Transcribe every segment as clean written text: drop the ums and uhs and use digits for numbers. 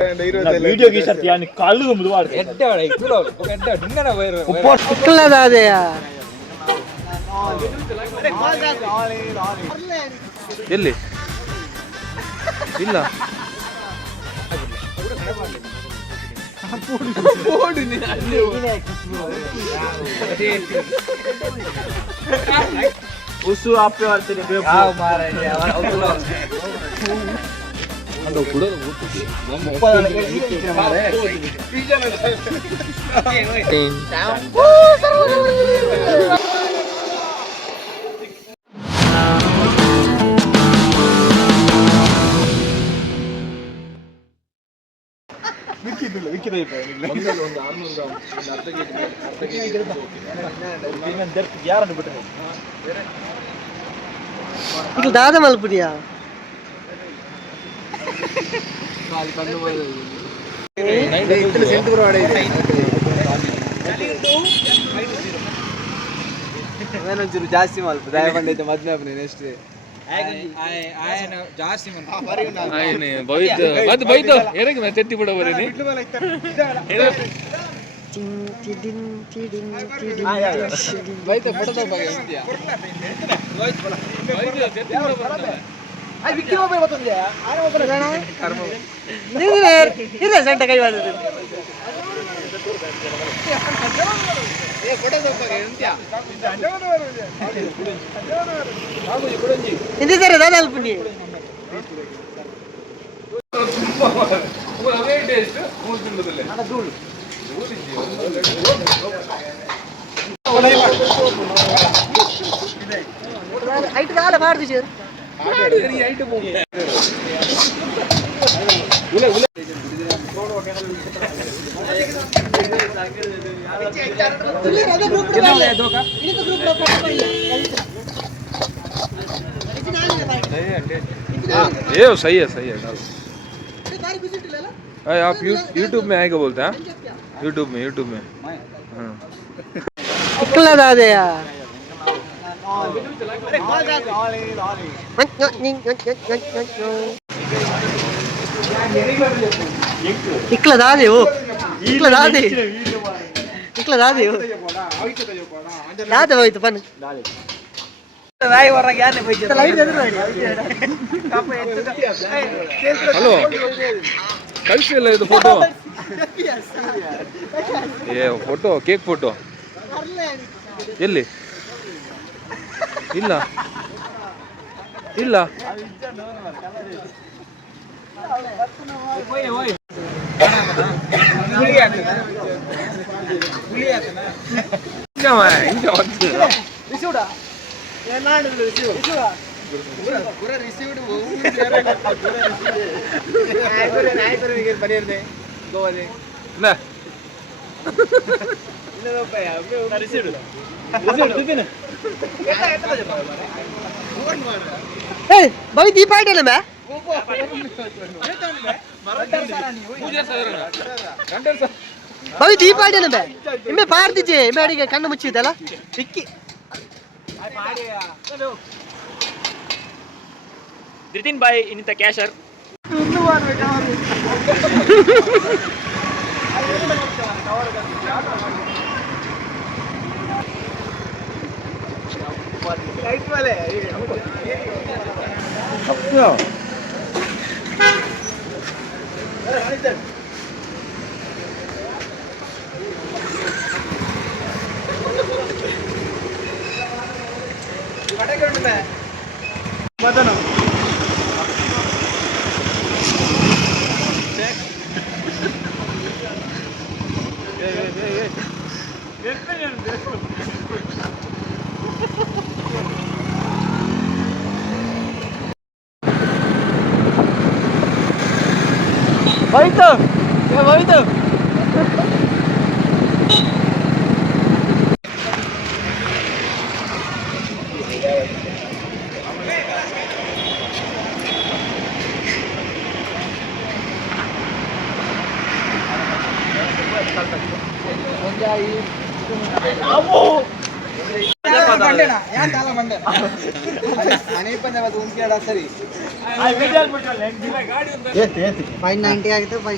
Video கீசர்த்தியா நீ கழுகு முதுவா இருக்கு எட்டடா இக்குல எட்டடா டின்னன வயிறு உப்போட்டுலதாதயா ಎಲ್ಲಿ ಇಲ್ಲ ಉಸು ಆಪೆ ಮಾಡ್ತೀನಿ ಬೇಕು ಅದು ಕೂಡ ಇದು ದಾದ ಮಲ್ಪುರಿಯಾ ಜಾಸ್ತಿ ಮಲ್ಪ ದಯ ಬಂದೈತೆ ಮದ್ವೆ ನೆಕ್ಸ್ಟ್ ತೆತ್ತಿ ಬಿಡ ಬರೀ ಸೆಂಟ ಕೈ ಮಾಡಿದ್ರು ಹಿಂದಿ ಸರ್ ದಾದ ಅಲ್ಪುಂಡಿ ಐಟ್ ಕಾಲ ಮಾಡ್ದು ಸರ್ ये सही है आप यूट्यूब में आएगा बोलते हैं यूट्यूब में हाँ इकलदादया इकलदादे वो इकलदादे दादे ಹೋಯ್ತು ಪನ್ ನಾಯಿ ಹೊರಗೆ ಯಾನೆ ಹೋಯ್ತು ಲೈಟ್ ಎದುರು ಹಲೋ ಕಳಿಸಿಲ್ಲ ಇದು ಫೋಟೋ ಏ ಫೋಟೋ ಕೇಕ್ ಫೋಟೋ ಎಲ್ಲಿ ಇಲ್ಲ ಇಲ್ಲ भाई दीप आइट है मैं भाई दीप आइट है मैं इमे पार दीजिए इमे अड़ी कन्न मुच्चिदला टिक्की Dritin Bhai in the cashier. Light वाले वही तो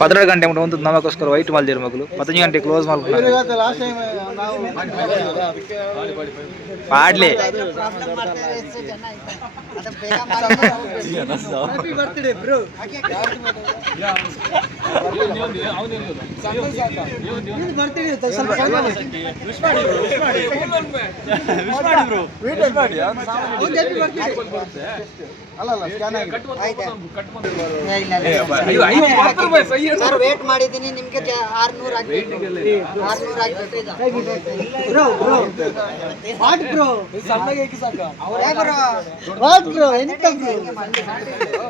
12 ಗಂಟೆ ಮುಟ್ಟ ಒಂದು ನಮಗೋಸ್ಕರ ವೈಟ್ ಮಾಲ್ದಿರು ಮಗಳು 15 ಗಂಟೆ ಕ್ಲೋಸ್ ಮಾಡ್ಕೊಂಡು ಪಾಡ್ಲಿ ವೇಟ್ ಮಾಡಿದ್ದೀನಿ ನಿಮ್ಗೆ 600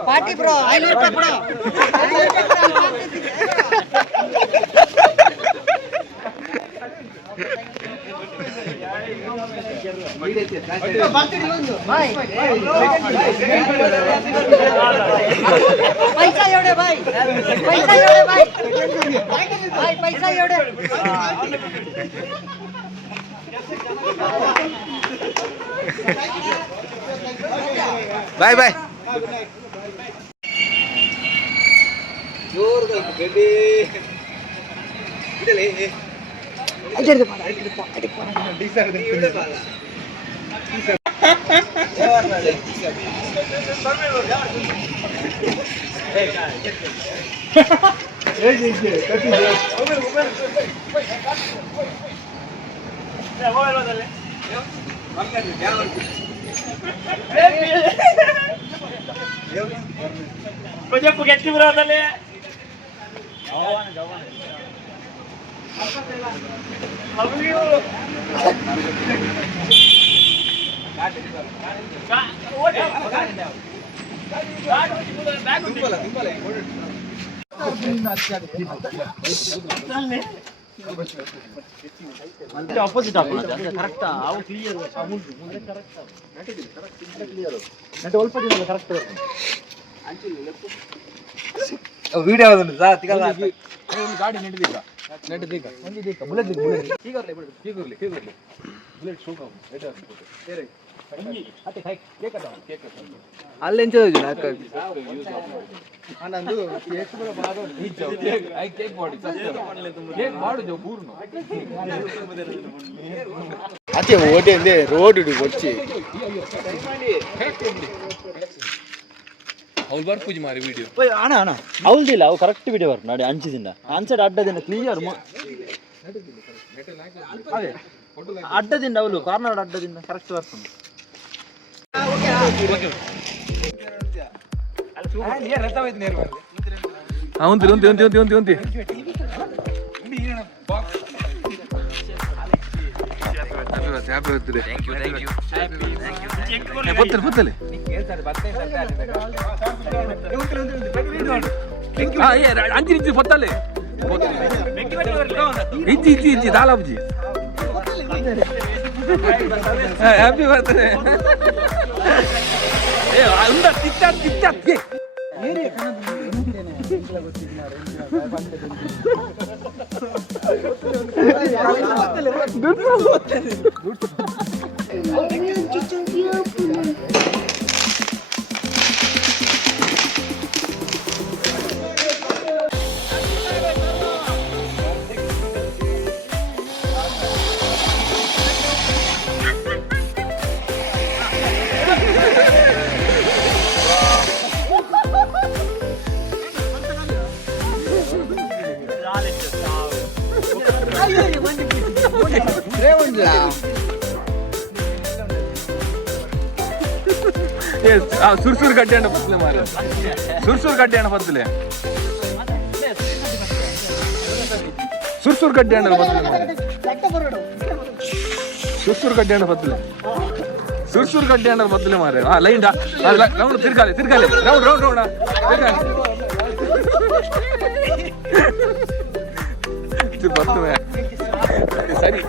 ಪಾರ್ಟಿ ಬ್ರೋ 500 ರೂಪಾಯಿ पैसा एवढे भाई पैसा एवढे भाई भाई पैसा एवढे बाय बाय जोर बेबी इडले Kau geti berapa le? Jawan. Opposite correct అవు క్లియర్ ముందే కరెక్ట్ అంటే ಒಲ್ಪಟ್ಟಿಲ್ಲ ಕರೆಕ್ಟ್ ವಿಡಿಯೋ ಅದನ್ನು ತಿಗಲ್ಲ ಒಂದು ಗಾಡಿ ನೆಟ್ಟಿದೀಗ ಒಂದಿದೀಗ ಬುಲೆಟ್ ಹೀಗರ್ಲಿ ಬುಲೆಟ್ ಶೋಕ ಬೇರೆ ಅತ್ತೆ ಕೇಕ್ ಅಲ್ಲಿ ಎಂಚ ನಂದು ಕೇಕ್ ಕೂಡ ಬಾರೋ ಐ ಕೇಕ್ ಮಾಡಿ ಕೇಕ್ ಮಾಡು ಪೂರ್ಣ అచ్చే ఓటేంది రోడ్డు వచ్చి ಅವ್ರು ಬರ್ಪೂಜಿ ಮಾರಿ ವಿಡಿಯೋ ಅಣ್ಣ ಅವಲ್ದಿಲ್ಲ ಅವು ಕರೆಕ್ಟ್ ವಿಡಿಯೋ ಬರ್ತು ನೋಡಿ ಅಂಚಿದಿಂದ ಆನ್ಸೈಡ್ ಅಡ್ಡದಿಂದ ಕ್ಲಿಯರ್ ಅದೇ ಅಡ್ಡದಿಂದ ಅವಳು ಕಾರ್ನರ್ ಅಡ್ಡದಿಂದ ಕರೆಕ್ಟ್ ಬರ್ತದೆ ಉಂತಿ ಹ್ಯಾಪಿ ಬರ್ತ್ಡೇ ಪತ್ತಲೆ ಅಂಚಿ ಪತ್ತಲೆ ಇಚ್ಚಿ ದಾಲಾಬುಜಿ ಹ್ಯಾಪಿ ಬರ್ತ್ಡೇ ತಿತ್ತ ಸುರ್ಸುರ್ ಗಡ್ಡೆ ಹಣ್ಣು ಬತ್ತಲೆ ಮಾರ ಸುರ್ಸುರ್ ಗಡ್ಡೆ ಹಣ್ಣು ಬತ್ತಲೆ ಸುರ್ಸುರ್ ಗಡ್ಡೆ ಹಣ್ಣು ಬತ್ತಲೆ ಮಾರ ಸುರ್ಸುರ್ ಗಡ್ಡೆ ಹಣ್ಣು ಬತ್ತಲೆ ಸುರ್ಸುರ್ ಗಡ್ಡೆ ಹಣ್ಣು ಬತ್ತಲೆ ಮಾರ ಲೈನ್ ರೌಂಡ್ ತಿರ್ಗಾಲಿ ರೌಂಡ್ ಬರ್ತವೆ ಸರಿ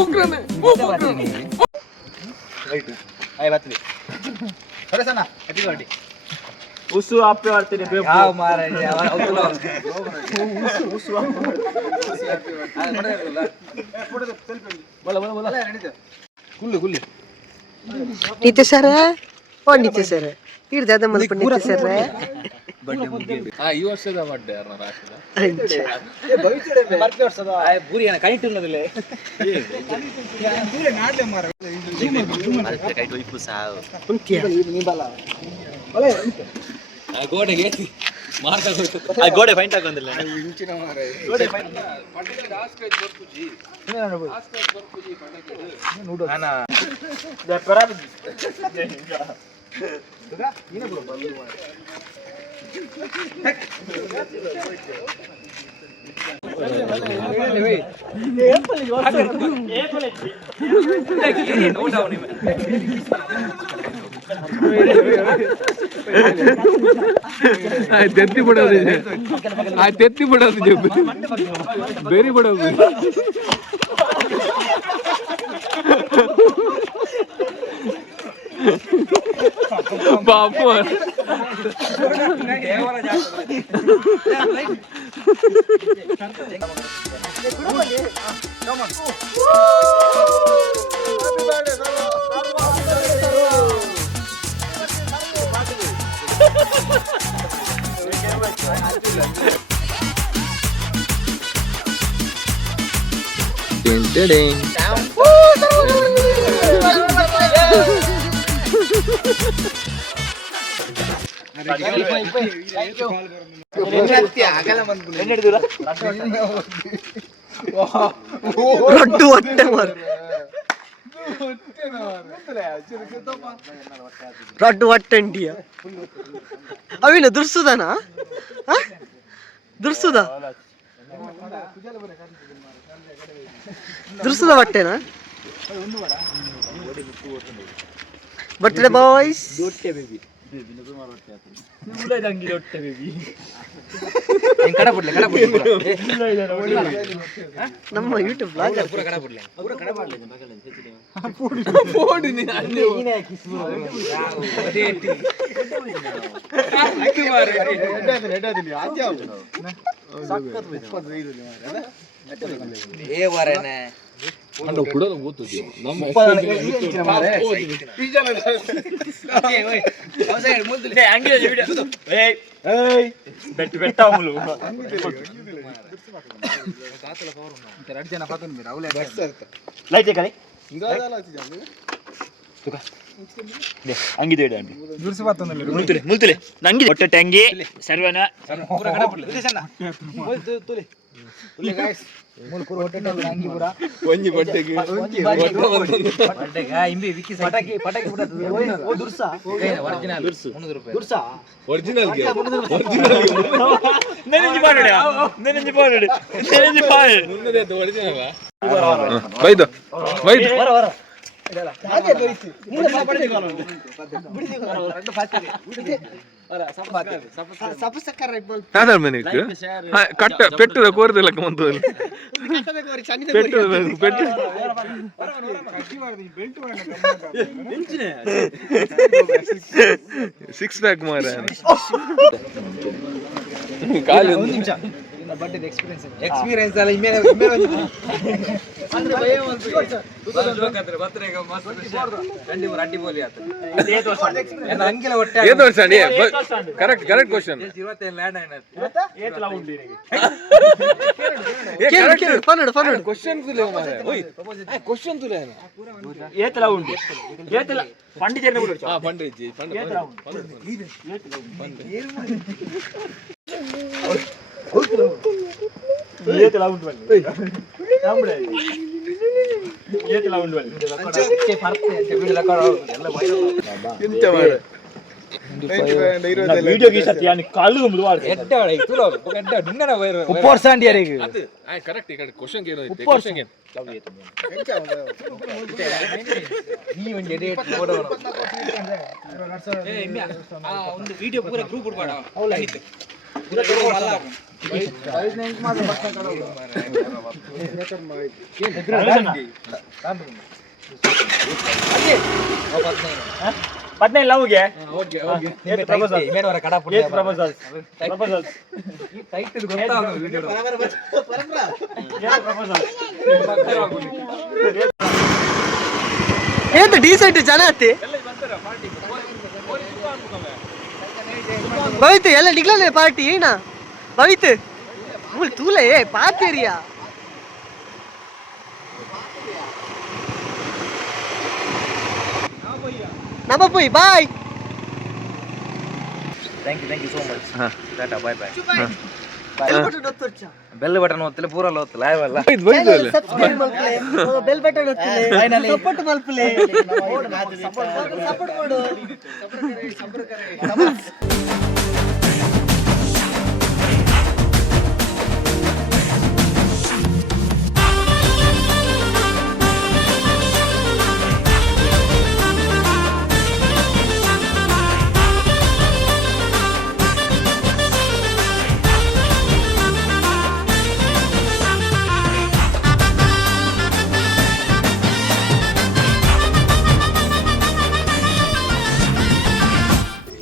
ಪೋಕ್ರನೆ ರೈಟ್ ಆಯ್ ಬತ್ಲಿ ಸರಿ ಸಣ್ಣ ಎತ್ತಿಗೋಡಿ ಉಸು ಆಪೆ ಮಾಡ್ತೀನಿ ಯಾವ ಮಾರಾಯ ಉಸು ಕುಲ್ಲು ನಿತ್ಯ ಸರ್ ಓ ನಿತ್ಯ ಸರ್ ಇರ್ದ ಮಲ್ಪ ನಿತ್ಯ ಸರ್ ಈ ವರ್ಷದ ಬಡ್ಡೆ ಯಾರನ್ನ ರಾಶಿದ ಬೂರಿಯನ ಕೈಟಿಲ್ಲದಲ್ಲೇ ಗೋಡೆಗೆ ಗೋಡೆ ಫೈಂಟ್ ಹಾಕೊಂಡಿಲ್ಲ తెత్తి పడదు చెప్పు బెరీ పడదు బాబు ರೊಟ್ಟು ಹೊಟ್ಟೆ ಮಾರು ರೊಟ್ಟು ಹೊಟ್ಟೆ ಅಂಟಿಯ ಅವಿನ ದುರ್ಸುದನಾ ದುರ್ಸುದ ದುರ್ಸುದ ಹೊಟ್ಟೆನಾ ಬರ್ತ್ಡೇ ಬಾಯ್ಸ್ ನಮ್ಮ ಯೂಟ್ಯೂಬ್ ಬ್ಲಾಗರ್ ನಂಗೆ ಟಂಗಿ ಸರ್ವನ ಒಂಜಿ ಬಟ್ಟೆಗೆ ಒರಿಜಿನಲ್ ಬೈದು ಬೈದು ಕಟ್ಟ ಪೆಟ್ಟದ ಕೋರಿದಲ್ಲ ಮಂತು ಪೆಟ್ಟು ಸಿಕ್ಸ್ ಪ್ಯಾಕ್ ಮಾರ ಕಾಲು ಎಕ್ಸ್ಪೀರಿಯನ್ಸ್ ಅಲ್ಲ correct correct question question question పండిజీ ವಿಡಿಯೋ ಪೂರ ಗ್ರೂಪ್ 15 ಲವ್ಗೆ ಓಕೆ ಓಕೆ ಪ್ರಪೋಸಲ್ ಟೈಟಲ್ ಗೊತ್ತಾಗೋದು ವಿಡಿಯೋ ಏಂತ ಡೀಸೆಂಟ್ ಜನ ಅತ್ತಿ ಭವಿತ್ ಎಲ್ಲ ನಿಗ್ಲನೆ ಪಾರ್ಟಿ ಏನ ಭವಿತ್ ಮುಲ್ ತೂಲೆ ಪಾತೇರಿಯಾ ನಮ್ಮ ಪೋಯ್ bye thank you so much ಟಾಟಾ bye bye bell bell button ಒತ್ತಲೆ ಪೂರ ಒತ್ತಲೆ ಆಯವಲ್ಲ ಸಬ್ಸ್ಕ್ರೈಬ್ ಮಲ್ಪಲೆ ಬೆಲ್ ಬಟನ್ ಒತ್ತಲೆ ಸಪೋರ್ಟ್ ಮಲ್ಪಲೆ ಸಪೋರ್ಟ್ ಮಾಡು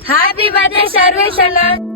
Happy birthday, Sarvesh.